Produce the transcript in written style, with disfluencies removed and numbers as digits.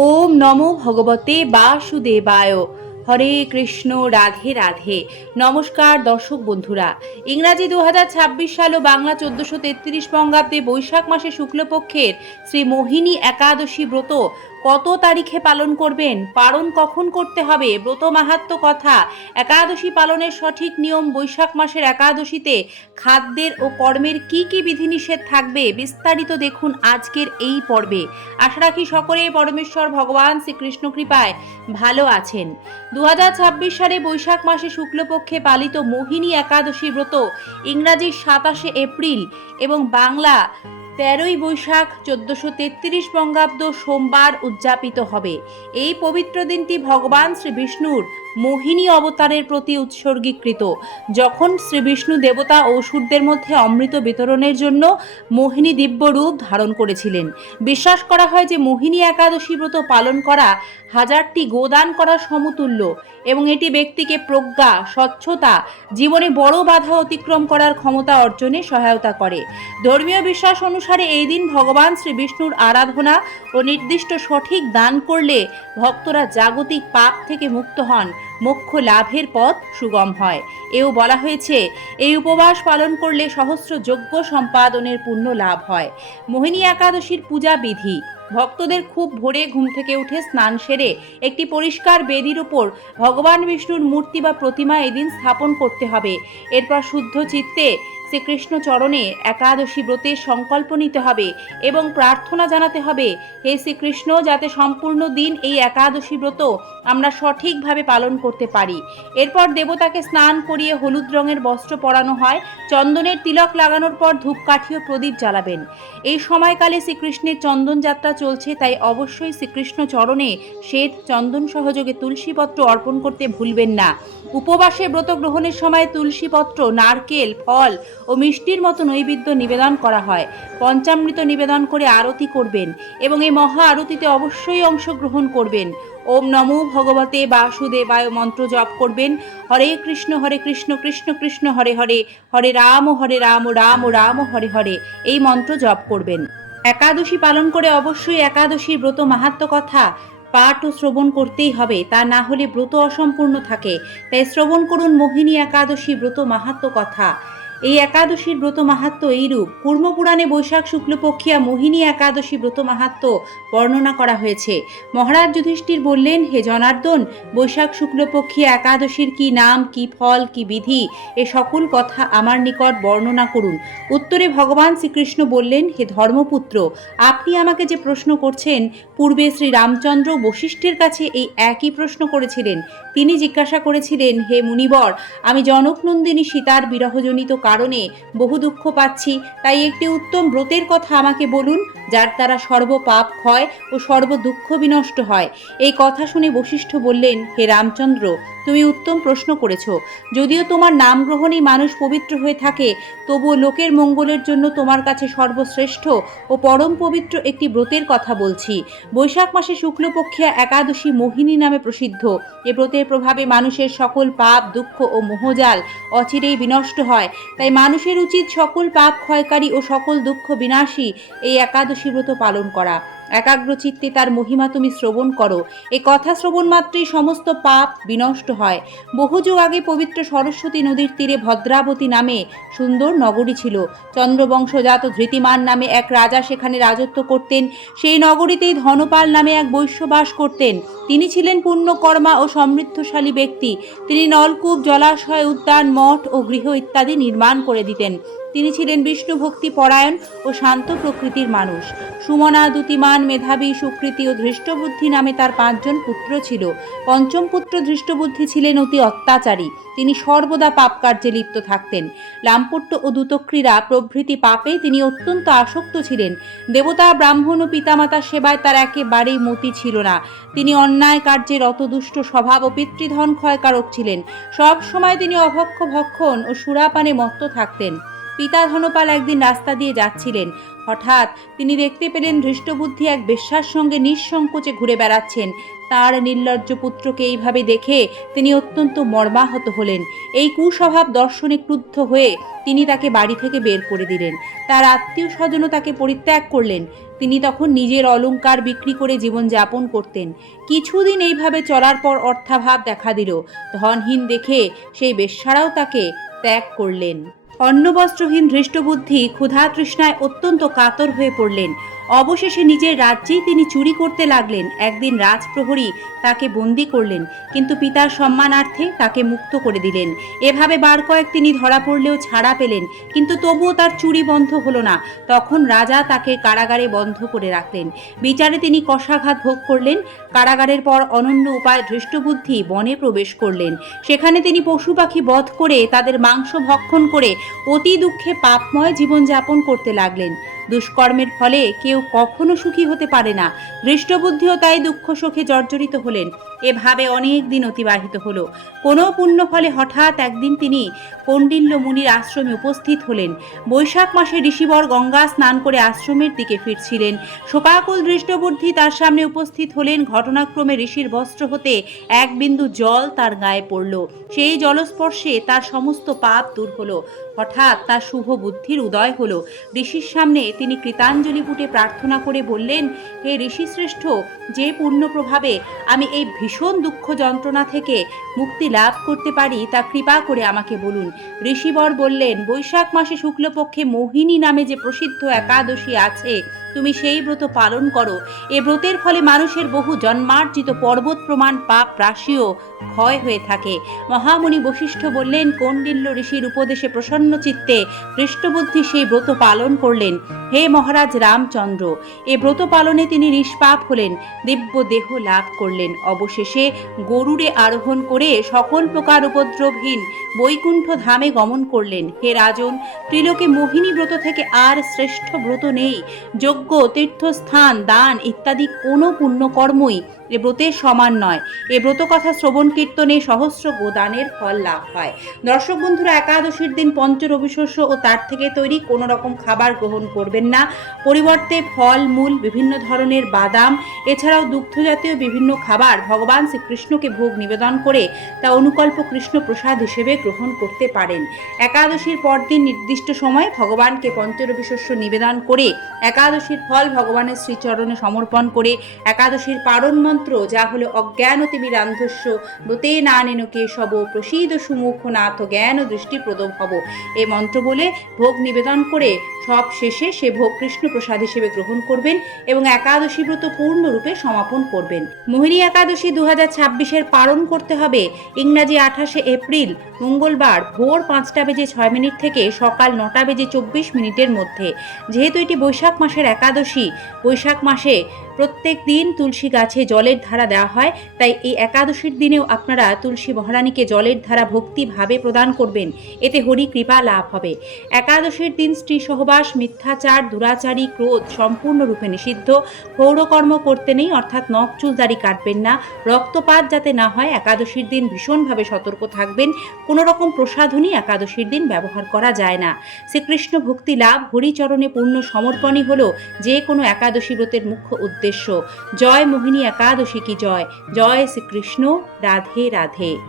ওম নমো ভগবতে বাসুদেবায়। হরে কৃষ্ণ, রাধে রাধে। নমস্কার দর্শক বন্ধুরা, ইংরাজি 2026 সাল ও বাংলা 1433 বঙ্গাব্দে বৈশাখ মাসে শুক্লপক্ষের শ্রী মোহিনী একাদশী ব্রত কত তারিখে পালন করবেন, পালন কখন করতে হবে, ব্রত মাহাত্ম্য কথা, একাদশী পালনের সঠিক নিয়ম, বৈশাখ মাসের একাদশীতে খাদ্যের ও কর্মের কি কি বিধিনিষেধ থাকবে, বিস্তারিত দেখুন আজকের এই পর্বে। আশা রাখি সকলে পরমেশ্বর ভগবান শ্রীকৃষ্ণ কৃপায় ভালো আছেন। 2026 সালে বৈশাখ মাসে শুক্লপক্ষে পালিত মোহিনী একাদশী ব্রত ইংরাজি 27 এপ্রিল এবং বাংলা 13ই বৈশাখ 1433 বঙ্গাব্দ সোমবার উদযাপিত হবে। এই পবিত্র দিনটি ভগবান শ্রী বিষ্ণুর মোহিনী অবতারের প্রতি উৎসর্গীকৃত, যখন শ্রী বিষ্ণু দেবতা ও অসুরদের মধ্যে অমৃত বিতরণের জন্য মোহিনী দিব্য রূপ ধারণ করেছিলেন। বিশ্বাস করা হয় যে মোহিনী একাদশী ব্রত পালন করা 1000টি গোদান করার সমতুল্য এবং এটি ব্যক্তিকে প্রজ্ঞা, স্বচ্ছতা, জীবনে বড় বাধা অতিক্রম করার ক্ষমতা অর্জনে সহায়তা করে। ধর্মীয় বিশ্বাস অনুসারে এই দিন ভগবান শ্রী বিষ্ণুর আরাধনা ও নির্দিষ্ট সঠিক দান করলে ভক্তরা জাগতিক পাপ থেকে মুক্ত হন, মোক্ষ লাভের পথ সুগম হয়। এও বলা হয়েছে এই উপবাস পালন করলে সহস্র যজ্ঞ সম্পাদনের পুণ্য লাভ হয়। মোহিনী একাদশীর পূজা বিধি: ভক্তদের খুব ভোরে ঘুম থেকে উঠে স্নান সেরে একটি পরিষ্কার বেদির উপর ভগবান বিষ্ণুর মূর্তি বা প্রতিমা এদিন স্থাপন করতে হবে। এরপর শুদ্ধ চিত্তে শ্রীকৃষ্ণ চরণে একাদশী ব্রতের সংকল্প নিতে হবে এবং প্রার্থনা জানাতে হবে, হে শ্রীকৃষ্ণ, যাতে সম্পূর্ণ দিন এই একাদশী ব্রত আমরা সঠিকভাবে পালন করতে পারি। এরপর দেবতাকে স্নান করিয়ে হলুদ রঙের বস্ত্র পরানো হয়। চন্দনের তিলক লাগানোর পর ধূপকাঠি ও প্রদীপ জ্বালাবেন। এই সময়কালে শ্রীকৃষ্ণের চন্দন যাত্রা চলছে, তাই অবশ্যই শ্রীকৃষ্ণ চরণে শ্বেত চন্দন সহযোগে তুলসীপত্র অর্পণ করতে ভুলবেন না। উপবাসে ব্রত গ্রহণের সময় তুলসীপত্র, নারকেল, ফল ও মিষ্টির মতো নৈবেদ্য নিবেদন করা হয়। পঞ্চামৃত নিবেদন করে আরতি করবেন এবং এই মহা আরতিতে অবশ্যই অংশগ্রহণ করবেন। ওম নমো ভগবতে বাসুদেবায় মন্ত্র জপ করবেন। হরে কৃষ্ণ কৃষ্ণ কৃষ্ণ হরে হরে, হরে রাম রাম রাম হরে হরে, এই মন্ত্র জপ করবেন। একাদশী পালন করে অবশ্যই একাদশীর ব্রত মাহাত্ম্য কথা পাঠ ও শ্রবণ করতেই হবে, তা না হলে ব্রত অসম্পূর্ণ থাকে। তাই শ্রবণ করুন মোহিনী একাদশী ব্রত মাহাত্ম্য কথা। এই একাদশীর ব্রত মাহাত্ম্য এইরূপ: কুর্মপুরাণে বৈশাখ শুক্লপক্ষিয়া মোহিনী একাদশী ব্রত মাহাত্ম্য বর্ণনা করা হয়েছে। মহারাজ যুধিষ্ঠির বললেন, হে জনার্দন, বৈশাখ শুক্লপক্ষিয়া একাদশীর কি নাম, কি ফল, কি বিধি, এ সকল কথা আমার নিকট বর্ণনা করুন। উত্তরে ভগবান শ্রীকৃষ্ণ বললেন, হে ধর্মপুত্র, আপনি আমাকে যে প্রশ্ন করছেন, পূর্বে শ্রী রামচন্দ্র বশিষ্ঠের কাছে এই একই প্রশ্ন করেছিলেন। তিনি জিজ্ঞাসা করেছিলেন, হে মুনিবর, আমি জনকনন্দিনী সীতার বিরহজনিত কারণে বহু দুঃখ পাচ্ছি, তাই একটি উত্তম ব্রতের কথা আমাকে বলুন, যার দ্বারা সর্ব পাপ ক্ষয় ও সর্ব দুঃখ বিনষ্ট হয়। এই কথা শুনে বশিষ্ঠ বললেন, হে রামচন্দ্র, তুমি উত্তম প্রশ্ন করেছ। যদিও তোমার নাম গ্রহণেই মানুষ পবিত্র হয়ে থাকে, তবুও লোকের মঙ্গলের জন্য তোমার কাছে সর্বশ্রেষ্ঠ ও পরম পবিত্র একটি ব্রতের কথা বলছি। বৈশাখ মাসে শুক্লপক্ষিয়া একাদশী মোহিনী নামে প্রসিদ্ধ। এ ব্রতের প্রভাবে মানুষের সকল পাপ, দুঃখ ও মোহজাল অচিরেই বিনষ্ট হয়। তাই মানুষের উচিত সকল পাপ ক্ষয়কারী ও সকল দুঃখ বিনাশী এই একাদশী ব্রত পালন করা। একাগ্র চিত্তে তার মহিমা তুমি শ্রবণ করো। এই কথা শ্রবণ মাত্রেই সমস্ত পাপ বিনষ্ট হয়। বহু যুগ আগে পবিত্র সরস্বতী নদীর তীরে ভদ্রাবতী নামে সুন্দর নগরী ছিল। চন্দ্রবংশজাত ধৃতিমান নামে এক রাজা সেখানে রাজত্ব করতেন। সেই নগরীতেই ধনপাল নামে এক বৈশ্য বাস করতেন। তিনি ছিলেন পুণ্যকর্মা ও সমৃদ্ধশালী ব্যক্তি। তিনি নলকূপ, জলাশয়, উদ্যান, মঠ ও গৃহ ইত্যাদি নির্মাণ করে দিতেন। তিনি ছিলেন বিষ্ণু ভক্তি পরায়ণ ও শান্ত প্রকৃতির মানুষ। সুমনা, দ্যুতিমান, মেধাবী, সুকৃতি ও ধৃষ্টবুদ্ধি নামে তার 5 জন পুত্র ছিল। পঞ্চম পুত্র ধৃষ্টবুদ্ধি ছিলেন অতি অত্যাচারী। তিনি সর্বদা পাপ কার্যে লিপ্ত থাকতেন। লাম্পট্য ও দ্যুতক্রীড়া প্রভৃতি পাপে তিনি অত্যন্ত আসক্ত ছিলেন। দেবতা, ব্রাহ্মণ ও পিতামাতার সেবায় তার একেবারেই মতি ছিল না। তিনি অন্যায় কার্যে রত, দুষ্ট স্বভাব ও পিতৃধন ক্ষয়কারক ছিলেন। সব সময় তিনি অভক্ষ ভক্ষণ ও সুরাপানে মত্ত থাকতেন। পিতা ধনপাল একদিন রাস্তা দিয়ে যাচ্ছিলেন। হঠাৎ তিনি দেখতে পেলেন ধৃষ্টবুদ্ধি এক বেশ্যার সঙ্গে নিঃসংকোচে ঘুরে বেড়াচ্ছেন। তার নির্লজ্জ পুত্রকে এইভাবে দেখে তিনি অত্যন্ত মর্মাহত হলেন। এই কুস্বভাব দর্শনে ক্রুদ্ধ হয়ে তিনি তাকে বাড়ি থেকে বের করে দিলেন। তার আত্মীয় স্বজনও তাকে পরিত্যাগ করলেন। তিনি তখন নিজের অলংকার বিক্রি করে জীবনযাপন করতেন। কিছুদিন এইভাবে চলার পর অর্থাভাব দেখা দিল। ধনহীন দেখে সেই বেশ্যারাও তাকে ত্যাগ করলেন। অন্নবস্ত্রহীন ধৃষ্টবুদ্ধি ক্ষুধা তৃষ্ণায় অত্যন্ত কাতর হয়ে পড়লেন। অবশেষে নিজের রাজ্যেই তিনি চুরি করতে লাগলেন। একদিন রাজপ্রহরী তাকে বন্দি করলেন, কিন্তু পিতার সম্মানার্থে তাকে মুক্ত করে দিলেন। এভাবে বার কয়েক তিনি ধরা পড়লেও ছাড়া পেলেন, কিন্তু তবুও তার চুরি বন্ধ হলো না। তখন রাজা তাকে কারাগারে বন্ধ করে রাখলেন। বিচারে তিনি কষাঘাত ভোগ করলেন। কারাগারের পর অনন্য উপায় ধৃষ্টবুদ্ধি বনে প্রবেশ করলেন। সেখানে তিনি পশু পাখি বধ করে তাদের মাংস ভক্ষণ করে অতি দুঃখে পাপময় জীবনযাপন করতে লাগলেন। দুষ্কর্মের ফলে কেউ কখনো সুখী হতে পারে না। ধৃষ্টবুদ্ধিও তাই দুঃখ শোকে জর্জরিত হলেন। এভাবে অনেক দিন অতিবাহিত হলো। কোনো পুণ্য ফলে হঠাৎ একদিন তিনি কৌণ্ডিল্য মুনির আশ্রমে উপস্থিত হলেন। বৈশাখ মাসে ঋষিবর গঙ্গা স্নান করে আশ্রমের দিকে ফিরছিলেন। শোকাকুল ধৃষ্টবুদ্ধি তার সামনে উপস্থিত হলেন। ঘটনাক্রমে ঋষির বস্ত্র হতে এক বিন্দু জল তার গায়ে পড়ল। সেই জলস্পর্শে তার সমস্ত পাপ দূর হলো। হঠাৎ তার শুভ বুদ্ধির উদয় হলো। ঋষির সামনে তিনি কৃতাঞ্জলি পুটে প্রার্থনা করে বললেন, হে ঋষিশ্রেষ্ঠ, যে পূর্ণ প্রভাবে আমি এই ভীষণ দুঃখ যন্ত্রণা থেকে মুক্তি লাভ করতে পারি তা কৃপা করে আমাকে বলুন। ঋষিবর বললেন, বৈশাখ মাসে শুক্লপক্ষে মোহিনী নামে যে প্রসিদ্ধ একাদশী আছে, তুমি সেই ব্রত পালন করো। এ ব্রতের ফলে মানুষের বহু জন্মার্জিত পর্বত প্রমাণ পাপ রাশিও ক্ষয় হয়ে থাকে। মহামুনি বশিষ্ঠ বললেন, কৌণ্ডিল্য ঋষির উপদেশে প্রসন্ন চিত্তে ধৃষ্টবুদ্ধি সেই ব্রত পালন করলেন। হে মহারাজ রামচন্দ্র, এ ব্রত পালনে তিনি নিষ্পাপ হলেন, দিব্য দেহ লাভ করলেন। অবশেষে গরুড়ে আরোহণ করে সকল প্রকার উপদ্রবহীন বৈকুণ্ঠ ধামে গমন করলেন। হে রাজন, ত্রিলোকে মোহিনী ব্রত থেকে আর শ্রেষ্ঠ ব্রত নেই। যজ্ঞ, তীর্থস্থান, দান ইত্যাদি কোনো পুণ্যকর্মই এ ব্রতের সমান নয়। এ ব্রত কথা শ্রবণ কীর্তনে সহস্র গোদানের ফল লাভ হয়। দর্শক বন্ধুরা, একাদশীর দিন পঞ্চরবিশস্য ও তার থেকে তৈরি কোনো রকম খাবার গ্রহণ করবেন না। পরিবর্তে ফল মূল, বিভিন্ন ধরনের বাদাম, এছাড়াও দুগ্ধজাতীয় বিভিন্ন খাবার ভগবান শ্রীকৃষ্ণকে ভোগ নিবেদন করে তা অনুকল্প কৃষ্ণ প্রসাদ হিসেবে গ্রহণ করতে পারেন। একাদশীর পরদিন নির্দিষ্ট সময়ে ভগবানকে পঞ্চরবিশস্য নিবেদন করে একাদশীর ফল ভগবানের শ্রীচরণে সমর্পণ করে একাদশীর পারণ মন্ত্র, যা হলো অজ্ঞানতিমিরান্ধস্য ব্রতে নানেন কেশব প্রসীদ সুমুখ নাথ জ্ঞান দৃষ্টি প্রদম হব, এই মন্ত্র বলে ভোগ নিবেদন করে সব শেষে সে ভোগ কৃষ্ণ প্রসাদ হিসেবে গ্রহণ করবেন এবং একাদশী ব্রত পূর্ণরূপে সমাপন করবেন। মোহিনী একাদশী 2026-এর পালন করতে হবে ইংরাজি 28শে এপ্রিল মঙ্গলবার ভোর 5:06 থেকে সকাল 9:24 মধ্যে। যেহেতু এটি বৈশাখ মাসের একাদশী, বৈশাখ মাসে প্রত্যেক দিন তুলসী গাছে জলের ধারা দেওয়া হয়, তাই এই একাদশীর দিনেও আপনারা তুলসী মহারানীকে জলের ধারা ভক্তিভাবে প্রদান করবেন। এতে হরি কৃপা লাভ হবে। একাদশীর দিন স্ত্রী সহবাস, মিথ্যাচার, দুরাচারী, ক্রোধ সম্পূর্ণরূপে নিষিদ্ধ। ক্ষৌরকর্ম করতে নেই, অর্থাৎ নখ চুল দাড়ি কাটবেন না। রক্তপাত যাতে না হয় একাদশীর দিন ভীষণভাবে সতর্ক থাকবেন। কোনো রকম প্রসাধনী একাদশীর দিন ব্যবহার করা যায় না। শ্রীকৃষ্ণ ভক্তি লাভ, হরিচরণে পূর্ণ সমর্পণই হলো যে কোনো একাদশী ব্রতের মুখ্য উদ্দেশ্য। জয় মোহিনী একাদশী কি জয়। জয় শ্রীকৃষ্ণ। রাধে রাধে।